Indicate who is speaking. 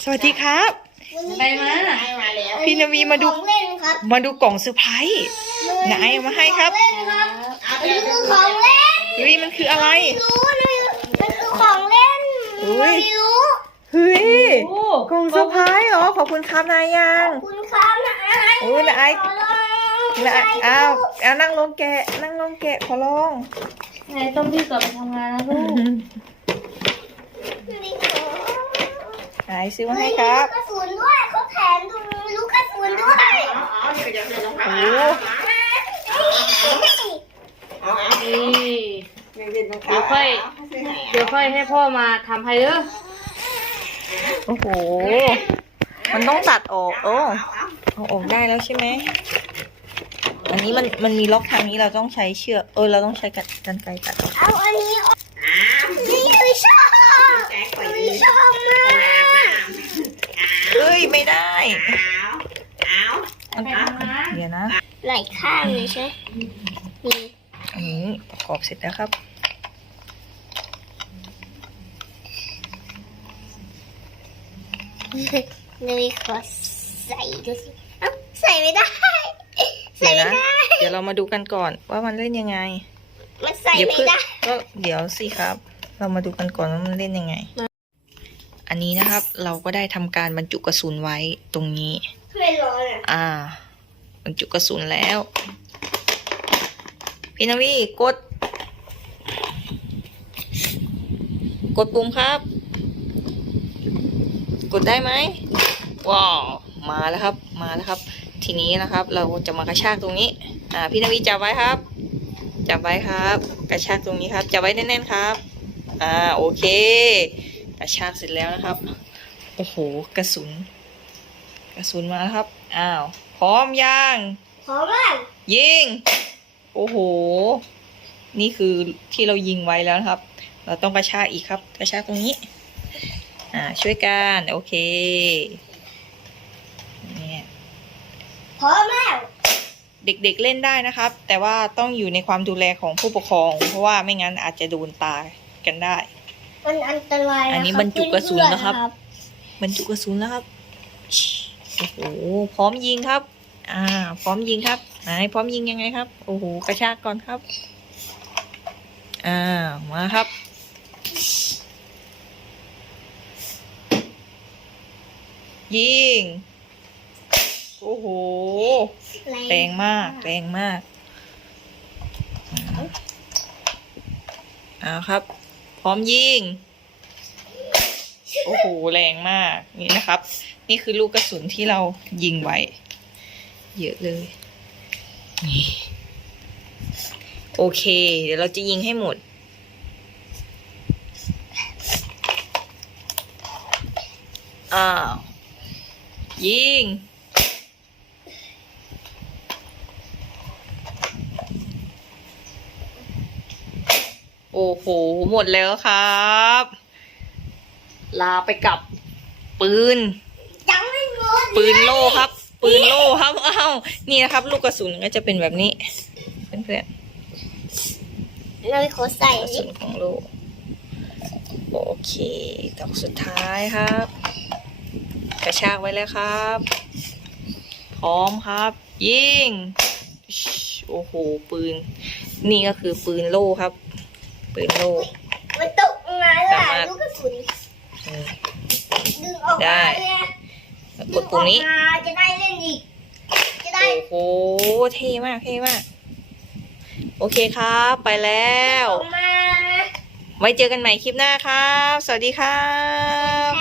Speaker 1: สวัสดีครับ
Speaker 2: ไปมา
Speaker 1: พี่นาวีมาดูกล่องเซอร์ไพรส์ไหนเอามาให้ครับ
Speaker 3: อันนี้คือของเล่น
Speaker 1: เฮ้ยมันคืออะไร
Speaker 3: รู้เลยมันคือของเล่นไม่รู้
Speaker 1: เฮ้ยกล่องเซอร์ไพรส์เหรอขอบคุณครับนายยัง
Speaker 3: ขอบคุณครับนาย
Speaker 1: โอ้ยนายเอานั่งลงแกะขอลอง
Speaker 2: นายต้องรีบกลับไปทำงานนะลูก
Speaker 1: นายซื้อมาให้ครับ
Speaker 3: ลูกกระสุนด้วยเขาแถมดูลูกกระสุนด้วย
Speaker 1: โอ้
Speaker 2: เดี๋ยวค่อยให้พ่อมาทำให้เด้อ
Speaker 1: โอ้โหมันต้องตัดออกเอาออกได้แล้วใช่ไหมอันนี้มันมีล็อกทางนี้เราต้องใช้เชือกเราต้องใช้กรรไกรตัด
Speaker 3: เอาอันนี้ไม่ชอบมาก
Speaker 1: เอ้ยไม่ได้เดี๋ยวนะ
Speaker 3: ไหล่ข้างเลยใช่นี่
Speaker 1: อันนี้ประกอบเสร็จแล้วครับ
Speaker 3: เลยขอใส่ดูสิใส่ไม่ได้ใส่ไม่ได้
Speaker 1: เดี๋ยวเรามาดูกันก่อนว่ามันเล่นยังไง
Speaker 3: มันใส่ไม่ได้
Speaker 1: ก็เดี๋ยวสิครับเรามาดูกันก่อนว่ามันเล่นยังไงอันนี้นะครับเราก็ได้ทำการบรรจุกระสุนไว้ตรงนี้
Speaker 3: ไม่ร้อน
Speaker 1: บรรจุกระสุนแล้วพี่นาวีกดปุ่มครับกดได้ไหมว้าวมาแล้วครับทีนี้นะครับเราจะมากระชากตรงนี้พี่นาวีจับไว้ครับกระชากตรงนี้ครับจับไว้แน่นๆครับโอเคกระชากเสร็จแล้วนะครับโอ้โหกระสุนมาแล้วครับพร้อมยัง
Speaker 3: พร้อมแล้ว
Speaker 1: ยิงโอ้โหนี่คือที่เรายิงไว้แล้วนะครับเราต้องกระชากอีกครับกระชากตรงนี้ช่วยกันโอเคเนี่ย
Speaker 3: พร้อมแล้ว
Speaker 1: เด็กๆเล่นได้นะครับแต่ว่าต้องอยู่ในความดูแลของผู้ปกครองเพราะว่าไม่งั้นอาจจะโดนตายกันได้
Speaker 3: มันอันตราย
Speaker 1: อันนี้บรรจุกระสุนนะครับบรรจุกระสุนแล้วครับโอ้โหพร้อมยิงครับพร้อมยิงครับไหนพร้อมยิงยังไงครับโอ้โหกระชากก่อนครับมาครับยิงโอ้โหแรงมากครับ พร้อมยิงโอ้โหแรงมากนี่นะครับนี่คือลูกกระสุนที่เรายิงไว้เยอะเลยนี่โอเคเดี๋ยวเราจะยิงให้หมดยิงโอ้โหหมดแล้วครับลาไปกับปืนโล่ครับนี่นะครับลูกกระสุนก็จะเป็นแบบนี้เพื่อน
Speaker 3: ๆเราขอใส่
Speaker 1: กระสุนของโล่โอเคดอกสุดท้ายครับกระชากไว้แล้วครับพร้อมครับยิงโอ้โหปืนนี่ก็คือปืนโล่ครับปืนโล่
Speaker 3: มันตกมาแล้วลูกกระสุนดึงออกมาเนี่ย
Speaker 1: กดปุ่มนี้
Speaker 3: จะได้เล่นอีก
Speaker 1: โอ้โหเท่มากโอเคครับไปแล้วไว้เจอกันใหม่คลิปหน้าครับสวัสดีครับ